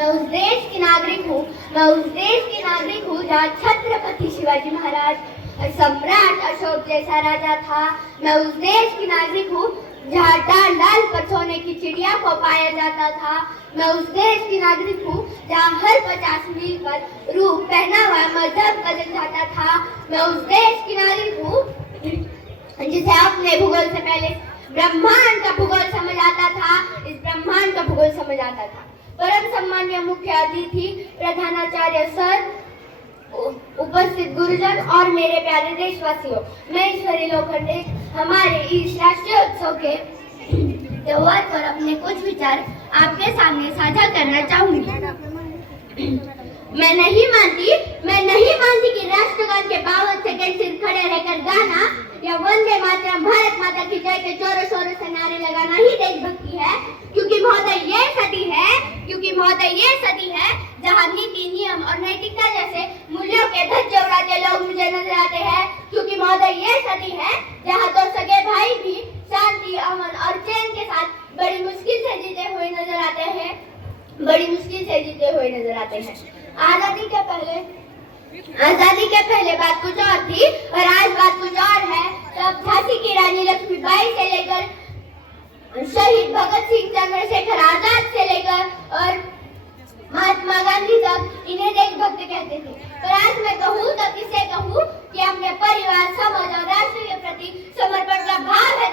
मैं उस देश की नागरिक हूँ, मैं उस देश की नागरिक हूँ जहाँ छत्रपति शिवाजी महाराज और सम्राट अशोक जैसा राजा था। मैं उस देश की नागरिक हूँ जहाँ डाल पर सोने की चिड़िया को पाया जाता था। मैं उस देश की नागरिक हूँ जहाँ हर 50 मील पर रूप पहनावा मजहब बदल जाता था। मैं उस देश की नागरिक हूँ जिसे अपने भूगोल से पहले ब्रह्मांड का भूगोल समझ आता था, इस ब्रह्मांड का भूगोल समझ आता था। परम सम्माननीय मुख्य अतिथि प्रधानाचार्य सर, उपस्थित गुरुजन और मेरे प्यारे देशवासियों, मैं ईश्वरी लोखंडे हमारे इस राष्ट्रीय उत्सव के त्योहार पर अपने कुछ विचार आपके सामने साझा करना चाहूंगी। मैं नहीं मानती कि राष्ट्रगान के 52 सेकंड सिर्फ खड़े रहकर गाना या वंदे मातरम भारत माता की जय के जोरों शोरों से नारे लगाना ही देशभक्ति है, क्योंकि महोदय ये सदी है जहाँ नीति, नियम और नैतिकता जैसे मूल्यों के धज्जे उड़ाते लोग मुझे नजर आते हैं, क्योंकि महोदय ये सदी है जहाँ तो सगे भाई भी शांति, अमन और चैन के साथ बड़ी मुश्किल से जीते हुए नजर आते हैं। आजादी के पहले बात कुछ और थी और आज बात कुछ और है। तब झांसी की रानी लक्ष्मीबाई से लेकर शहीद भगत सिंह, चंद्रशेखर आजाद से लेकर और महात्मा गांधी तक इन्हें देशभक्त कहते थे। पर आज मैं कहूँ तो किसे कहूँ कि अपने परिवार, समाज और राष्ट्र के प्रति समर्पण का भाव है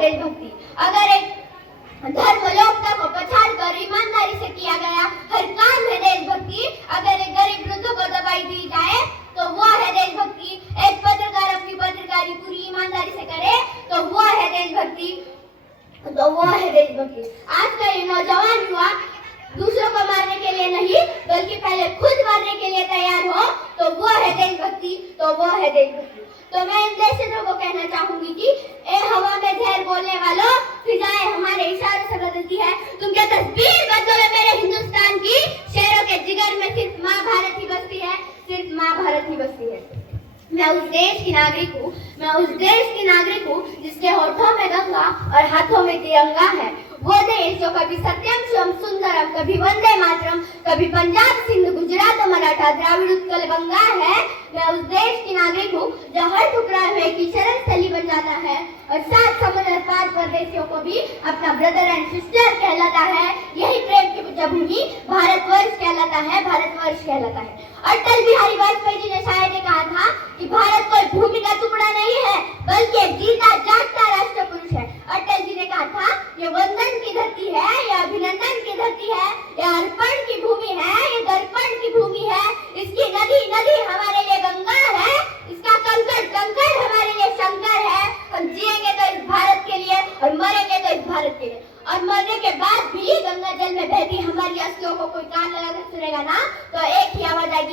देशभक्ति। अगर एक धर्म लोकता को पछाड़ कर ईमानदारी से किया गया हर काम है देशभक्ति। अगर एक गरीब वृद्धों को दवाई दी जाए तो वो है देशभक्ति। एक पत्रकार अपनी पत्रकारी पूरी ईमानदारी से करे तो वो है देशभक्ति। आज का ये नौजवान युवा दूसरों को मारने के लिए नहीं बल्कि पहले खुद मारने के लिए तैयार हो तो वो है देशभक्ति। तो मैं इन देशों को कहना चाहूंगी कि ए हवा में जहर बोलने वालों, फिजाएं हमारे इशारों से बदलती है। तुम क्या तस्वीर बदलो मेरे हिंदुस्तान की, शेरों के जिगर में सिर्फ माँ भारत ही बसती है। मैं उस देश की नागरिक हूँ जिसके होठों में गंगा और हाथों में तिरंगा है। वो देश जो कभी सत्यम शिवम सुंदरम, कभी वंदे मातरम, कभी पंजाब सिंध गुजरात मराठा द्राविड़ उत्कल गंगा है। मैं उस देश की नागरिक हूँ जो हर टुकड़ा हुए की शरण स्थली बन जाता है और 7 समुद्र पार परदेशियों को भी अपना ब्रदर एंड सिस्टर कहलाता है। यही प्रेम की जन्मभूमि भारतवर्ष कहलाता है। अटल बिहारी वाजपेयी जी ने शायद कहा था कि भारत कोई भूमि का टुकड़ा नहीं है बल्कि एक जीता जागता राष्ट्र पुरुष है। अटल जी ने कहा था ये वंदन की धरती है, ये अभिनंदन की धरती है, ये अर्पण की भूमि है, ये दर्पण की भूमि है। इसकी नदी हमारे लिए गंगा है, इसका कंकड़ हमारे लिए शंकर है। हम जिएंगे तो इस भारत के लिए और मरेंगे तो इस भारत के लिए। और मरने के बाद भी गंगा जल में बहती हमारी अस्थियों को कोई कान लगाकर सुनेगा ना तो एक ही आवाज आएगी,